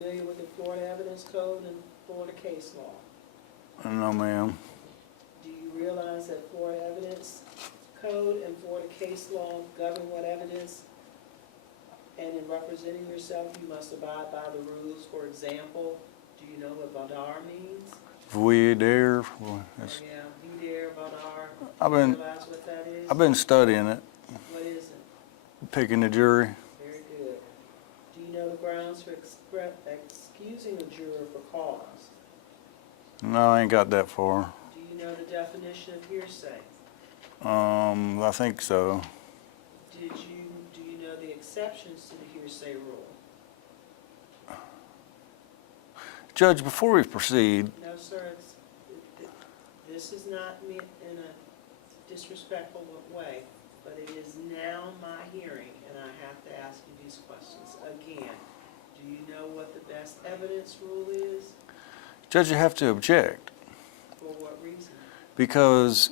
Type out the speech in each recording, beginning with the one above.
Familiar with the Florida Evidence Code and Florida case law? No, ma'am. Do you realize that Florida Evidence Code and Florida case law govern what evidence? And in representing yourself, you must abide by the rules. For example, do you know what vadar means? Voir dire. Yeah, videre, vadar. I've Do you been- realize what that is? I've been studying it, What is it? picking the jury. Very good. Do you know the grounds for excusing a juror for cause? No, I ain't got that far. Do you know the definition of hearsay? I think so. Do you know the exceptions to the hearsay rule? Judge, before we proceed, No, sir, this is not meant in a disrespectful way, but it is now my hearing, and I have to ask you these questions again. Do you know what the best evidence rule is? Judge, you have to object For what reason? because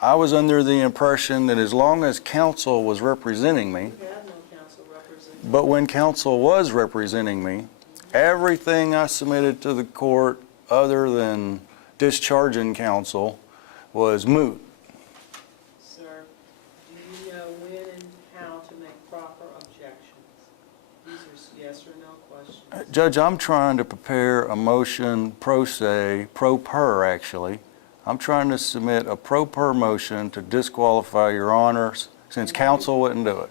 I was under the impression that as long as counsel was representing me, You have no counsel representing. but when counsel was representing me, everything I submitted to the court other than discharging counsel was moot. Sir, do you know when and how to make proper objections? These are yes or no questions. Judge, I'm trying to prepare a motion pro per actually. I'm trying to submit a pro per motion to disqualify your honors since counsel wouldn't do it.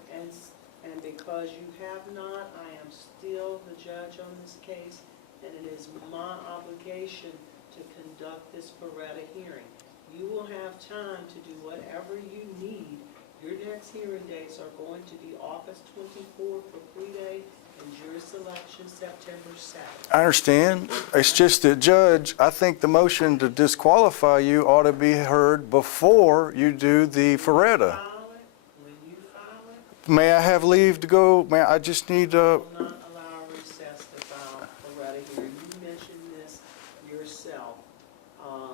And because you have not, I am still the judge on this case, and it is my obligation to conduct this Faretta hearing. You will have time to do whatever you need. Your next hearing dates are going to be August 24th for plea and jury selection September 7th. I understand. It's just that, Judge, I think the motion to disqualify you ought to be heard before you do the Faretta. When you file it, May I have leave to go? I just need I will not allow recess to file Faretta hearing. You mentioned this yourself.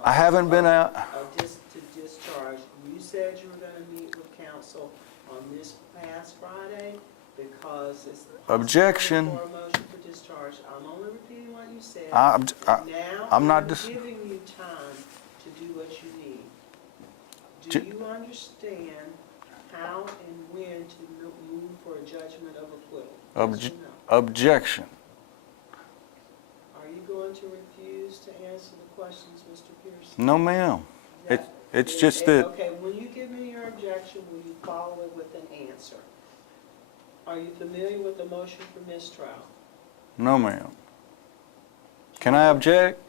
I haven't been out. To discharge. You said you were going to meet with counsel on this past Friday because it's Objection. for a motion for discharge. I'm only repeating what you said. I'm I'm not giving you time to do what you need. Do you understand how and when to move for a judgment of acquittal? Yes or no? Objection. Are you going to refuse to answer the questions, Mr. Pearson? No, ma'am. It's just that. Okay, when you give me your objection, will you follow it with an answer? Are you familiar with the motion for mistrial? No, ma'am. Can I object?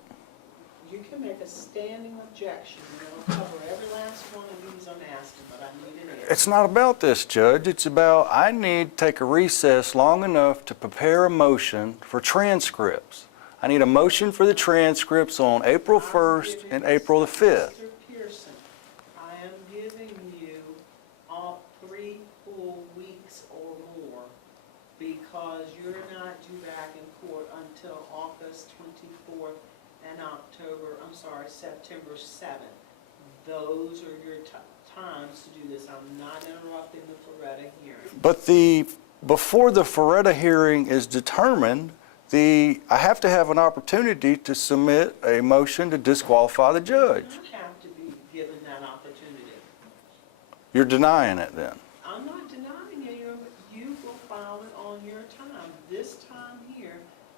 You can make a standing objection, and it'll cover every last one of these I'm asking, but I need an answer. It's not about this, Judge. It's about I need to take a recess long enough to prepare a motion for transcripts. I need a motion for the transcripts on April 1st and April the 5th. Mr. Pearson, I am giving you all 3 full weeks or more because you're not due back in court until August 24th and September 7th. Those are your times to do this. I'm not interrupting the Faretta hearing. But before the Faretta hearing is determined, I have to have an opportunity to submit a motion to disqualify the judge. You don't have to be given that opportunity. You're denying it then? I'm not denying you. You will file it on your time. This time here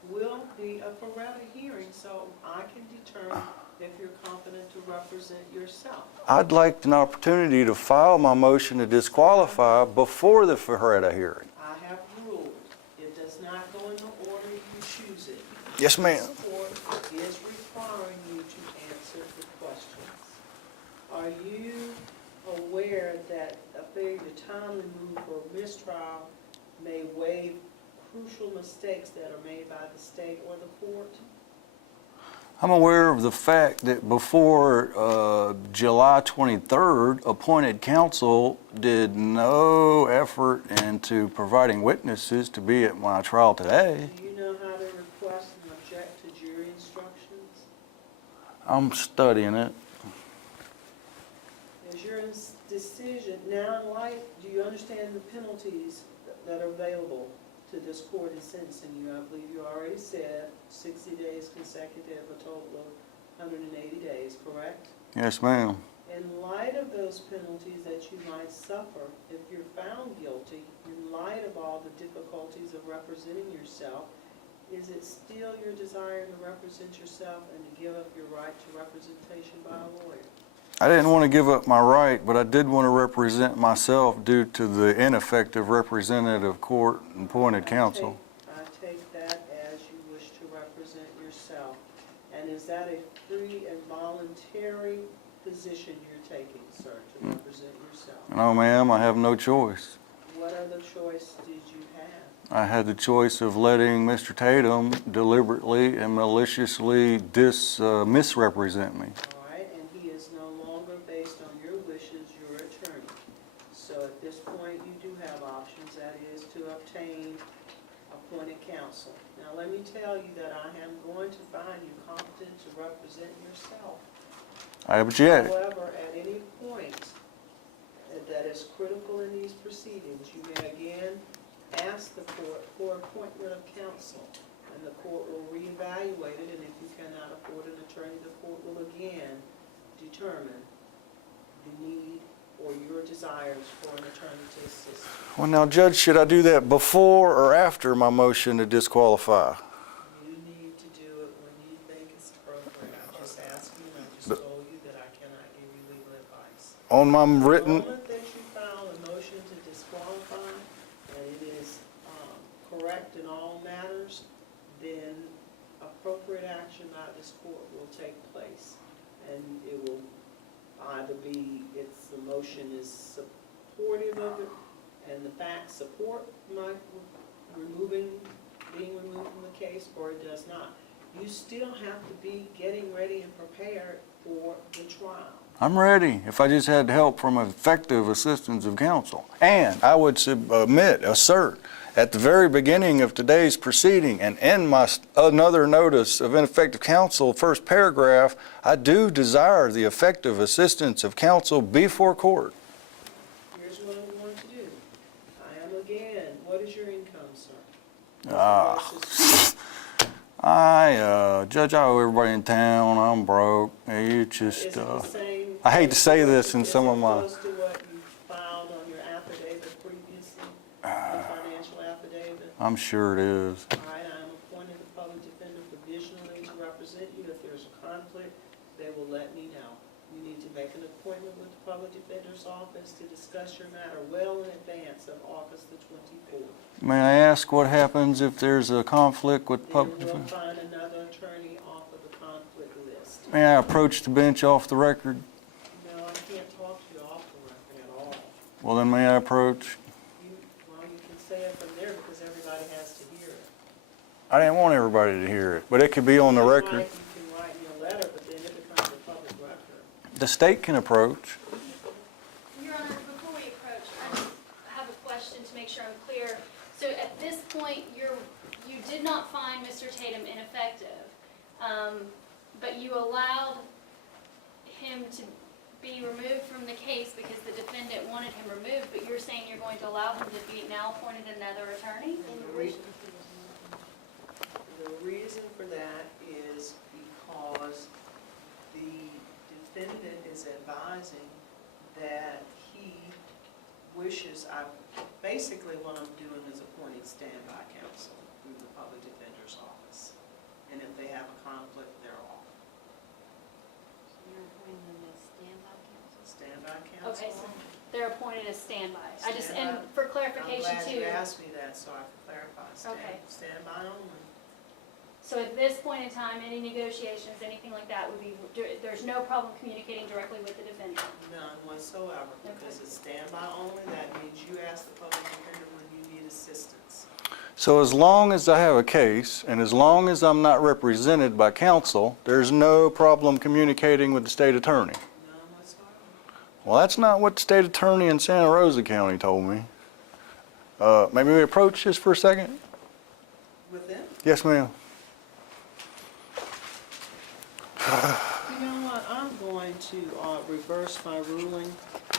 will be a Faretta hearing, so I can determine if you're competent to represent yourself. I'd like an opportunity to file my motion to disqualify before the Faretta hearing. I have ruled. It does not go in the order you choose it. Yes, ma'am. This court is requiring you to answer the questions. Are you aware that a failure to timely move for mistrial may waive crucial mistakes that are made by the state or the court? I'm aware of the fact that before July 23rd, appointed counsel did no effort into providing witnesses to be at my trial today. Do you know how to request and object to jury instructions? I'm studying it. Is your decision now in light, do you understand the penalties that are available to this court in sentencing you. I believe you already said 60 days consecutive, a total of 180 days, correct? Yes, ma'am. In light of those penalties that you might suffer, if you're found guilty, in light of all the difficulties of representing yourself, is it still your desire to represent yourself and to give up your right to representation by a lawyer? I didn't want to give up my right, but I did want to represent myself due to the ineffective representative court and appointed counsel. I take that as you wish to represent yourself. And is that a free and voluntary position you're taking, sir, to represent yourself? No, ma'am, I have no choice. What other choice did you have? I had the choice of letting Mr. Tatum deliberately and maliciously misrepresent me. All right, and he is no longer, based on your wishes, your attorney. So at this point, you do have options, that is to obtain appointed counsel. Now, let me tell you that I am going to find you competent to represent yourself. I object. However, at any point that is critical in these proceedings, you may again ask the court for appointment of counsel, and the court will reevaluate it, and if you cannot afford an attorney, the court will again determine the need or your desires for an attorney to assist you. Well, now, Judge, should I do that before or after my motion to disqualify? You need to do it when you think it's appropriate. I'm just asking, I just told you that I cannot give you legal advice. On my The written, moment that you file a motion to disqualify, and it is correct in all matters, then appropriate action by this court will take place. And it will either be, the motion is supportive of it, and the facts support my being removed from the case, or it does not. You still have to be getting ready and prepared for the trial. I'm ready if I just had help from effective assistance of counsel. And I would assert at the very beginning of today's proceeding and in my another notice of ineffective counsel, first paragraph, I do desire the effective assistance of counsel before court. Here's what I'm going to do. I am again, what is your income, sir? Judge, I owe everybody in town. I'm broke. You just, Is it the same? I hate to say this in some of my, Is it close to what you filed on your affidavit previously, the financial affidavit? I'm sure it is. All right, I am appointed the public defender provisionally to represent you. If there's a conflict, they will let me know. You need to make an appointment with the public defender's office to discuss your matter well in advance of August the 24th. May I ask what happens if there's a conflict with public Then we'll defense? find another attorney off of the conflict list. May I approach the bench off the record? No, I can't talk to you off the record at all. Well, then may I approach? You can say it from there because everybody has to hear it. I didn't want everybody to hear it, but it could be on the record. You can write me a letter, but then it becomes a public record. The state can approach. Your Honor, before we approach, I just have a question to make sure I'm clear. So at this point, you did not find Mr. Tatum ineffective, but you allowed him to be removed from the case because the defendant wanted him removed, but you're saying you're going to allow him to be now appointed another attorney? The reason for that is because the defendant is advising that he wishes, basically what I'm doing is appointing standby counsel through the public defender's office. And if they have a conflict, they're off. You're appointing them as standby counsel? Standby counsel. Okay, so they're appointed as standby. And Standby. for clarification I'm glad too. you asked me that so I can clarify. Okay. Standby only. So at this point in time, any negotiations, anything like that would be, there's no problem communicating directly with the defendant? None whatsoever, because it's standby only. That means you ask the public defender when you need assistance. So as long as I have a case, and as long as I'm not represented by counsel, there's no problem communicating with the state attorney. None whatsoever. Well, that's not what the state attorney in Santa Rosa County told me. Maybe we approach this for a second? With them? Yes, ma'am. You know what, I'm going to reverse my ruling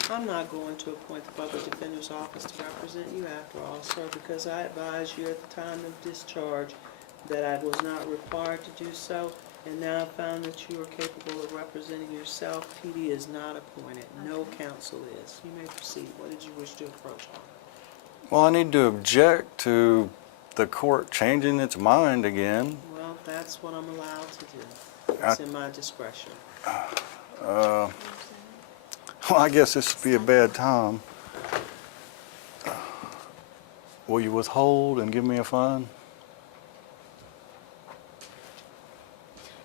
I'm not going to appoint the public defender's office to represent you after all, sir, because I advised you at the time of discharge that I was not required to do so, and now I found that you are capable of representing yourself. PD is not appointed. No counsel is. You may proceed. What did you wish to approach on? Well, I need to object to the court changing its mind again. Well, that's what I'm allowed to do. It's in my discretion. Well, I guess this would be a bad time. Will you withhold and give me a fine?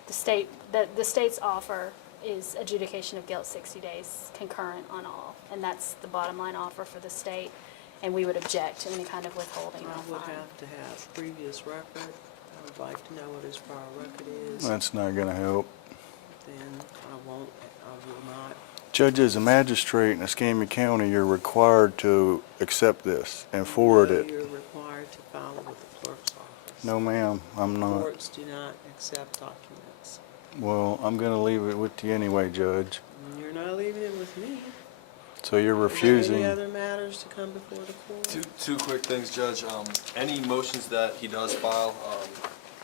The state's offer is adjudication of guilt 60 days concurrent on all, and that's the bottom line offer for the state, and we would object to any kind of withholding I or would fine. have to have previous record. I would like to know what his prior record is. That's not going to help. Then I will not. Judge, as a magistrate in Escambia County, you're required to accept this and forward No, it. you're required to file it with the clerk's office. No, ma'am, I'm not. Courts do not accept documents. Well, I'm going to leave it with you anyway, Judge. You're not leaving it with me. So you're Are there refusing. any other matters to come before the court? Two quick things, Judge. Any motions that he does file,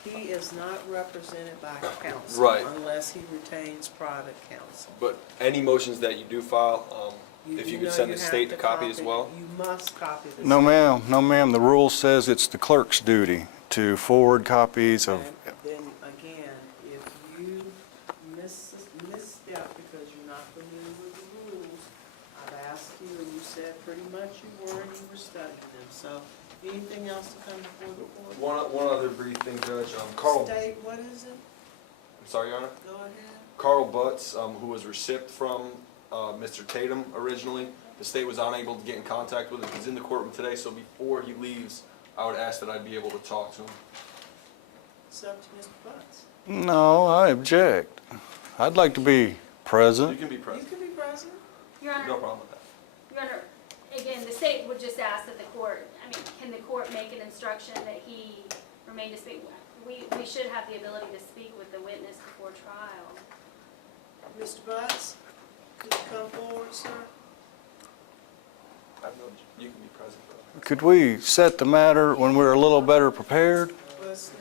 He is not represented by counsel. Right. Unless he retains private counsel. but any motions that you do file, if do you know could send the have state to a copy as well. You must copy the. No, ma'am, no, ma'am. The rule says it's the clerk's duty to forward copies of. Then again, if you misstep because you're not familiar with the rules, I've asked you, and you said pretty much you were, and you were studying them. So, anything else to come before the court? One other brief thing, Judge. Carl, State, what is it? I'm sorry, Your Honor. Go ahead. Carl Butts, who was recipient from Mr. Tatum originally, the state was unable to get in contact with him. He's in the courtroom today, so before he leaves, I would ask that I be able to talk to him. It's up to Mr. Butts. No, I object. I'd like to be You present. can be You present. can be president. Your Honor, No problem with that. Your Honor, again, the state would just ask that the court, can the court make an instruction that he remain to speak? We should have the ability to speak with the witness before trial. Mr. Butts, could you come forward, sir? You can be present, though. Could we set the matter when we're a little better prepared? Well, it's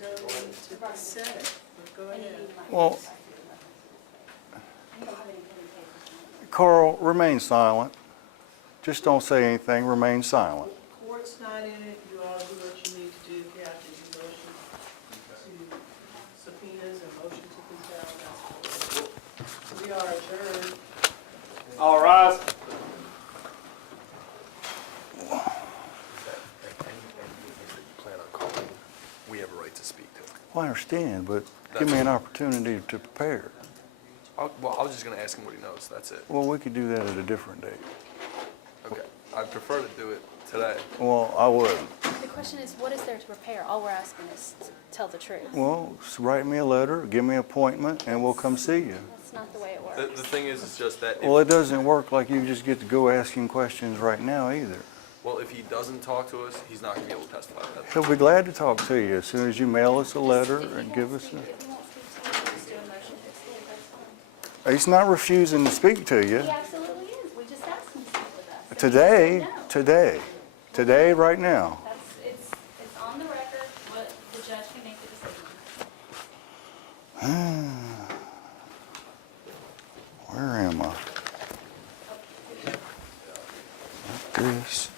no need to set it, but go ahead. Well, Carl, remain silent. Just don't say anything, remain silent. Court's not in it, you all do what you need to do. If you have to do motion to subpoenas and motion to compel, that's what we are adjourned. All rise. Plan on calling, we have a right to speak to him. Well, I understand, but give me an opportunity to prepare. Well, I was just gonna ask him what he knows, that's it. Well, we could do that at a different date. Okay, I prefer to do it today. Well, I wouldn't. The question is, what is there to prepare? All we're asking is to tell the truth. Well, write me a letter, give me an appointment, and we'll come see you. That's not the way it The works. thing is just that, Well, it doesn't work like you just get to go asking questions right now either. if he doesn't talk to us, he's not gonna be able to testify to that. He'll be glad to talk to you as soon as you mail us a letter and give us If you won't speak to me, just do a motion to exclude, that's fine. He's not refusing to speak to you. He absolutely is. We just asked him to speak with us. and he Today, said no. today, right now. It's on the record, what the judge can make the decision. Where am I? This.